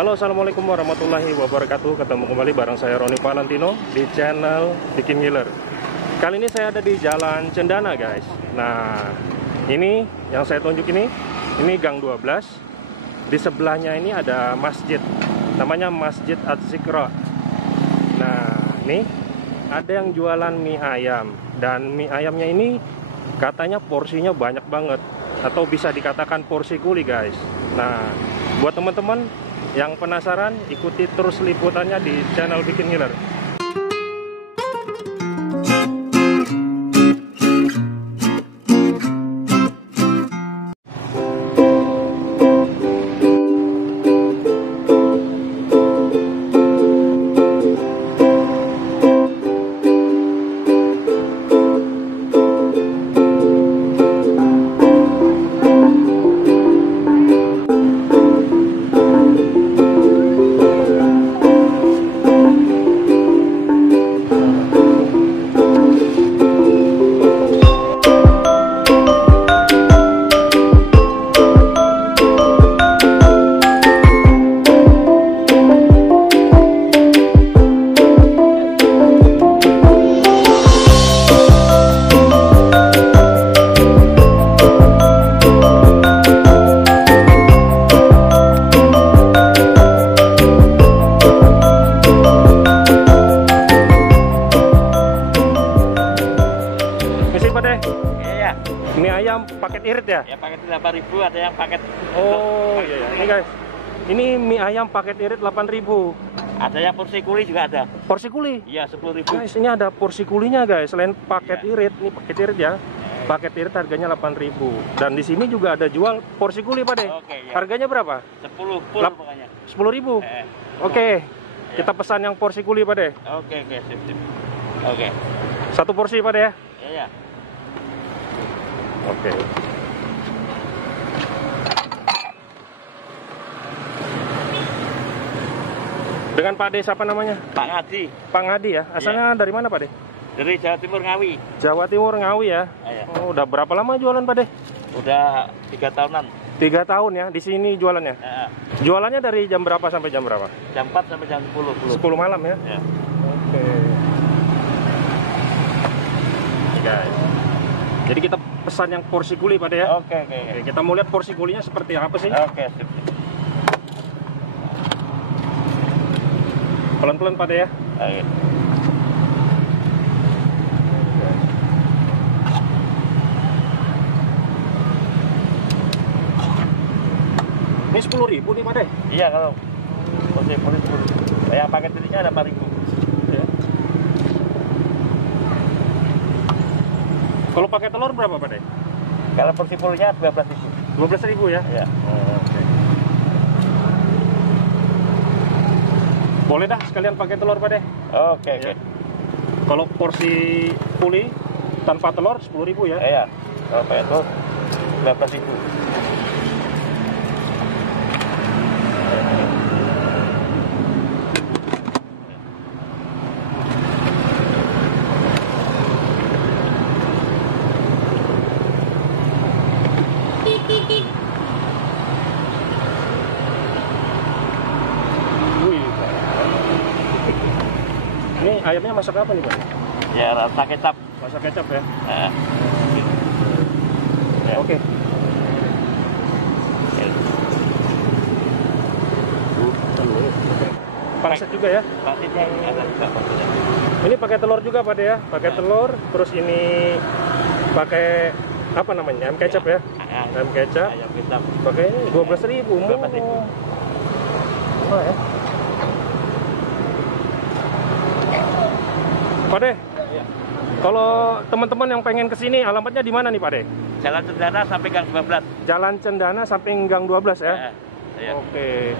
Halo, assalamualaikum warahmatullahi wabarakatuh. Ketemu kembali bareng saya Roni Valentino di channel Bikin Ngiler. Kali ini saya ada di Jalan Cendana, guys. Nah, ini yang saya tunjuk ini Gang 12. Di sebelahnya ini ada masjid, namanya Masjid Az-Zikra. Nah, ini ada yang jualan mie ayam, dan mie ayamnya ini katanya porsinya banyak banget, atau bisa dikatakan porsi kuli, guys. Nah, buat teman-teman yang penasaran, ikuti terus liputannya di channel Bikin Ngiler. Mie ayam paket irit ya? Ya paket 8.000, ada yang paket. Oh iya, iya. Ini guys, ini mie ayam paket irit 8.000. Ada yang porsi kuli juga ada. Porsi kuli? Iya, 10.000. Guys, ini ada porsi kulinya, guys. Selain paket irit, ini paket irit ya. Paket irit harganya 8.000. Dan di sini juga ada jual porsi kuli, Pak De. Oke, ya. Harganya berapa? 10 full pokoknya. 10.000. Oke. Kita pesan yang porsi kuli, Pak De. Oke, sip. Oke. Satu porsi, Pak De ya? Iya. Oke. Dengan Pak De siapa namanya? Pak Ngadi. Pak Ngadi ya. Asalnya dari mana, Pak De? Dari Jawa Timur, Ngawi. Jawa Timur, Ngawi ya. Iya. Oh, udah berapa lama jualan, Pak De? Udah 3 tahunan. 3 tahun ya di sini jualannya. Iya. Jualannya dari jam berapa sampai jam berapa? Jam 4 sampai jam 10. 10 malam ya. Iya. Oke. Nih, guys. Jadi kita pesan yang porsi kuli, Pak De ya. Oke. Oke, kita mau lihat porsi kulinya seperti apa sih. Oke, sip. Pelan-pelan, Pak De ya. Oke. Ini 10.000 nih, Pak De. Iya, kalau porsi kuli 10. Yang paket irinya ada 4.000. Ya. Kalau pakai telur berapa, Pak De? Kalau porsi kulinya 12.000. 12.000 ya? Iya. Oke. Boleh dah sekalian pakai telur, Pak De. Oke. Ya. Kalau porsi kuli tanpa telur 10.000 ya? Iya. Kalau pakai telur 12.000. Ini ayamnya masak apa nih, Pak? Ya, rasa kecap. Masak kecap ya? Nah. Ya. Oke. Pangsit juga ya? Pangsitnya ini ada juga pangsitnya. Ini pakai telur juga, Pak De ya? Pakai telur, terus ini pakai apa namanya? Ayam kecap ya? Ayam kecap. Ayam kecap. Pakai 12.000. 12.000. Murah ya? Pak De, Iya. kalau teman-teman yang pengen kesini, alamatnya di mana nih, Pak De? Jalan Cendana sampai Gang 12. Jalan Cendana samping Gang 12 ya? Iya. Oke.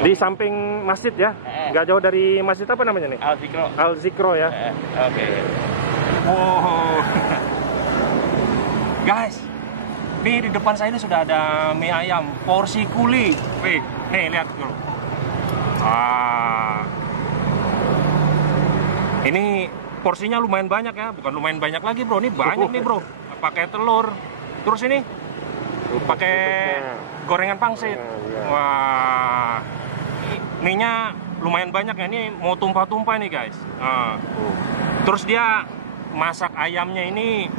Di samping masjid ya? Nggak jauh dari masjid apa namanya nih? Al-Zikro. Al-Zikro ya? Oke. Wow. Guys, nih di depan saya ini sudah ada mie ayam porsi kuli. Wih, nih lihat dulu. Ini porsinya lumayan banyak ya, bukan lumayan banyak lagi, bro. Ini banyak nih, bro. Pakai telur. Terus ini pakai gorengan pangsit. Wah. mie-nya lumayan banyak ya. Ini mau tumpah-tumpah nih guys. Nah, terus dia masak ayamnya ini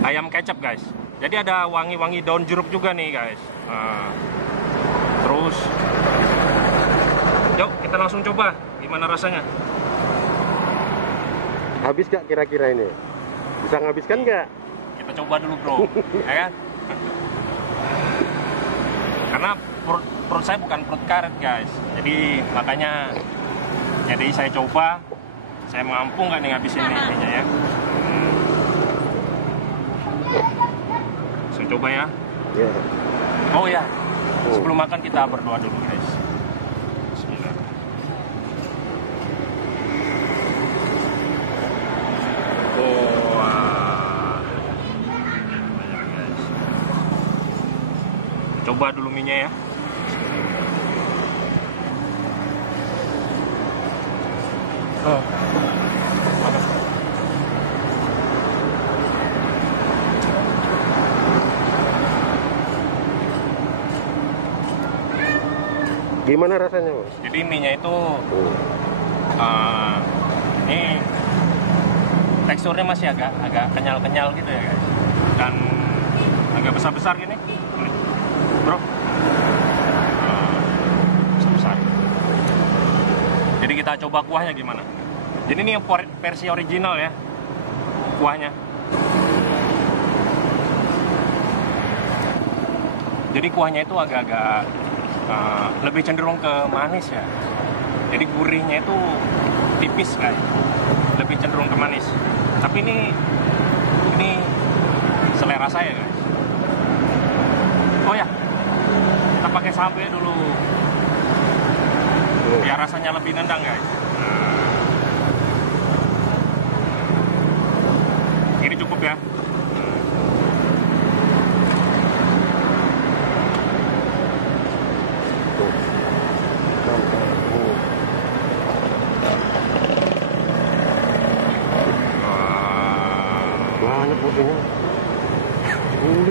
ayam kecap guys. Jadi ada wangi-wangi daun jeruk juga nih guys. Nah, terus yuk kita langsung coba gimana rasanya. Habis gak kira-kira ini? Bisa nghabiskan nggak? Kita coba dulu bro, ya kan? Karena perut saya bukan perut karet guys, jadi makanya saya coba, saya mampu nggak nih ngabisin ininya ya. Saya coba ya. Oh ya, sebelum makan kita berdoa dulu guys. Bismillah. Coba dulu mie-nya ya. Gimana rasanya, Mas? Jadi mie-nya itu ini teksturnya masih agak kenyal-kenyal gitu ya guys. Dan agak besar-besar gini. Bro, besar. Jadi kita coba kuahnya gimana. Jadi ini yang versi original ya, kuahnya. Jadi kuahnya itu agak-agak lebih cenderung ke manis ya. Jadi gurihnya itu tipis guys, lebih cenderung ke manis. Tapi ini selera saya guys. Oh ya, kita pakai sampai dulu biar rasanya lebih nendang guys. Ini cukup ya. Banyak putihnya.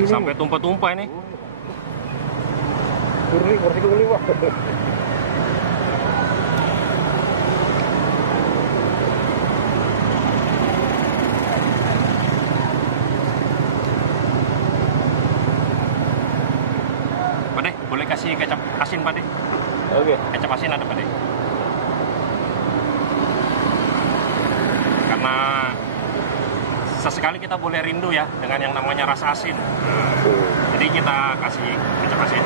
Sampai tumpah-tumpah ini. Kurli, Wak. Pade, boleh kasih kecap asin Pade? Oke. Kecap asin ada Pade? Karena sesekali kita boleh rindu ya dengan yang namanya rasa asin. Jadi kita kasih kecap asin.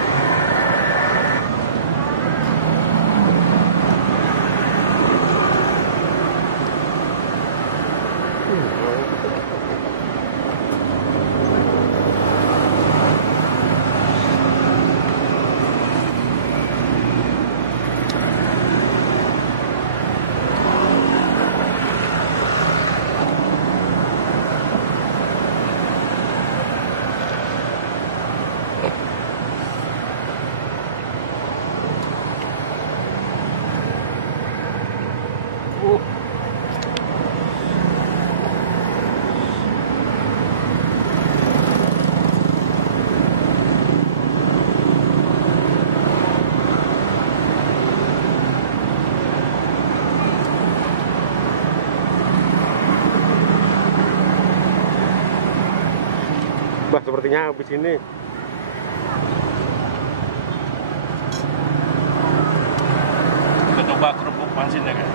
Bah, sepertinya habis ini. Kita coba kerupuk pansin ya kan.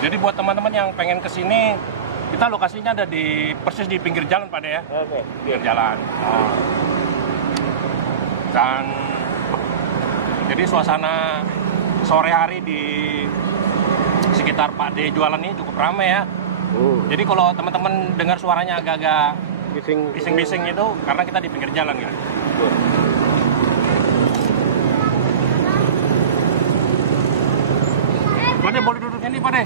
Jadi buat teman-teman yang pengen kesini, kita lokasinya ada persis di pinggir jalan Pak ya. Oke. Pinggir jalan. Dan jadi suasana sore hari di sekitar Pak D jualan ini cukup ramai ya. Jadi kalau teman-teman dengar suaranya agak-agak bising-bising itu karena kita di pinggir jalan ya. Pak D boleh duduk ini Pak D.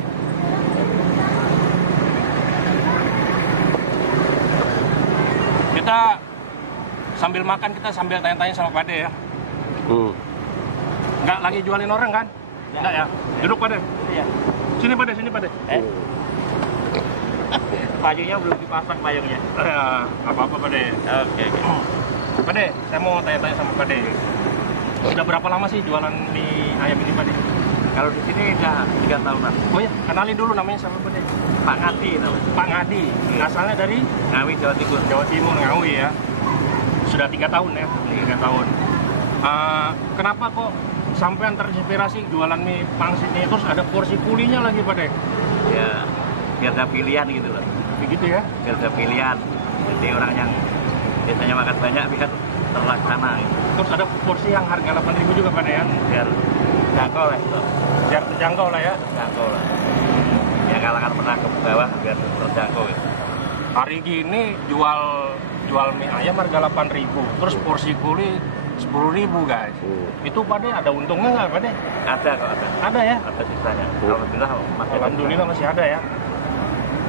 Kita sambil makan kita sambil tanya-tanya sama Pak D ya. Nggak lagi jualin orang kan? Nggak ya? Duduk Pak De. Iya. Sini Pak De, sini Pak De. Payungnya belum dipasang payungnya. Apa-apa Pak De. Oke. Pak De, saya mau tanya-tanya sama Pak De. Sudah berapa lama sih jualan mie ayam ini Pak De? Kalau di sini udah 3 tahunan. Oh ya, kenalin dulu namanya sama Pak De. Pak Ngadi namanya. Pak Ngadi, asalnya dari Ngawi, Jawa Timur. Jawa Timur, Ngawi ya. Sudah 3 tahun ya, 3 tahun. Kenapa kok sampai terinspirasi jualan mie pangsit ini, terus ada porsi kulinya lagi Pak De? Ya, biar ada pilihan gitu loh. Begitu ya? Biar ada pilihan. Jadi orang yang biasanya makan banyak biar terlaksana gitu. Terus ada porsi yang harga 8.000 juga Pak De ya? Biar terjangkau lah itu. Biar terjangkau lah ya? Terjangkau lah. Ya kalangan menengah ke bawah biar terjangkau gitu. Hari gini jual mie ayam harga 8.000, terus porsi kuli 10.000 guys. Itu Pak De ada untungnya nggak Pak De? Ada kok, ada. Ada ya? Ada sisanya. Alhamdulillah masih ada. Alhamdulillah masih ada ya.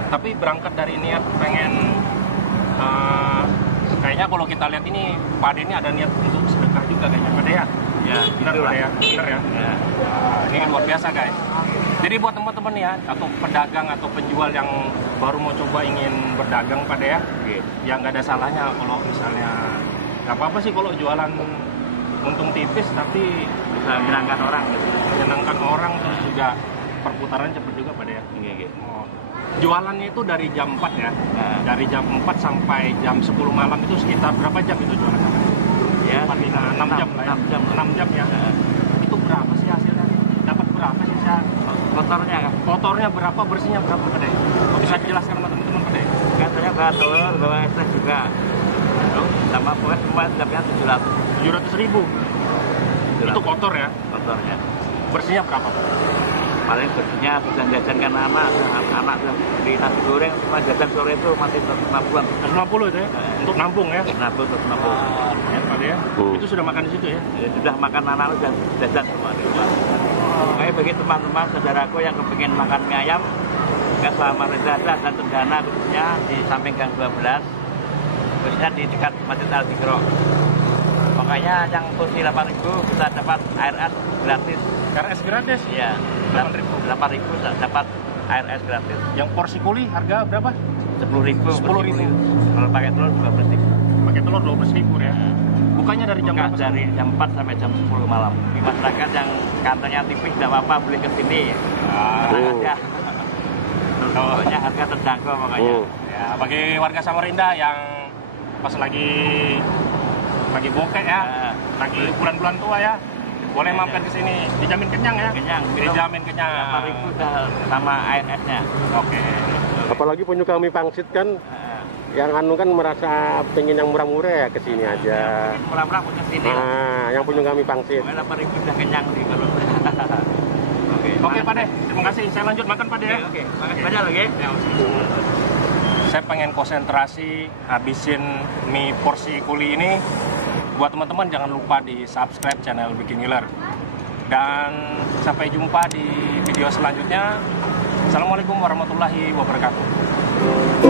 Tapi berangkat dari niat pengen kayaknya kalau kita lihat ini Pak De ini ada niat untuk sedekah juga kayaknya Pak De ya? Ya, Benar gitu Pak lah. De ya? Benar ya? Ya. Wah, ini kan luar biasa guys. Jadi buat teman-teman ya, atau pedagang atau penjual yang baru mau coba ingin berdagang Pak De ya, Oke. ya nggak ada salahnya kalau misalnya nggak apa-apa sih kalau jualan untung tipis tapi Bisa menyenangkan orang gitu. menyenangkan orang, terus juga perputaran cepat juga Pak De ya. Iya, gitu. Oh. Jualannya itu dari jam 4 ya, Nah, dari jam 4 sampai jam 10 malam itu sekitar berapa jam itu jualannya? ya, 6 jam lah ya. 6 jam. 6 jam ya. Nah, Itu berapa sih hasilnya? Dapat berapa sih saya? kotornya kan. Kotornya berapa, bersihnya berapa Pak De? Bisa dijelaskan sama teman-teman Pak De? Katanya bawa telur, bawa es teh juga. Terus sama pokoknya semua dapatnya 700. 700.000. Itu kotor ya. Kotornya. Bersihnya berapa? Paling bersihnya sudah jajankan anak sudah beli nasi goreng, cuma jajan sore itu masih 150-an. 150 itu ya? Untuk nampung ya? Nabung 150. Ya Pak De ya? Itu sudah makan di situ ya? Ya, sudah makan anak sudah jajan semua di rumah. Makanya bagi teman-teman saudaraku yang kepingin makan mie ayam ke Samarinda dan Cendana khususnya di samping Gang 12, khususnya di dekat Masjid Al-Iqra. Makanya yang kursi 8.000 bisa dapat ARS gratis. KRS gratis? Iya, 8.000 dapat ARS gratis. Yang porsi kuli harga berapa? 10.000. 10.000. Kalau pakai telur 12.000. Pakai telur 12.000 ya? Bukannya dari jam Buka berapa? dari jam 4 sampai jam 10 malam. Di masyarakat yang kantanya tipis tidak apa-apa boleh ke sini. Tenang aja. Pokoknya harga terjangkau makanya. Ya, bagi warga Samarinda yang pas lagi bokeh ya, lagi bulan-bulan tua ya, boleh mampir ke sini. Dijamin kenyang ya? Kenyang. Dijamin kenyang. 8.000 udah sama ARS-nya. Oke. Apalagi penyuka mie pangsit kan, yang anu kan merasa pengen yang murah-murah ya ke sini aja. Murah-murah punya sini. Nah, yang penyuka mie pangsit. Pokoknya 8.000 udah kenyang di perut. Oke Pak De, terima kasih. Saya lanjut makan Pak De ya. Oke. Makasih banyak loh, Ge. Saya pengen konsentrasi habisin mie porsi kuli ini. Buat teman-teman jangan lupa di subscribe channel Bikin Ngiler. Dan sampai jumpa di video selanjutnya. Assalamualaikum warahmatullahi wabarakatuh.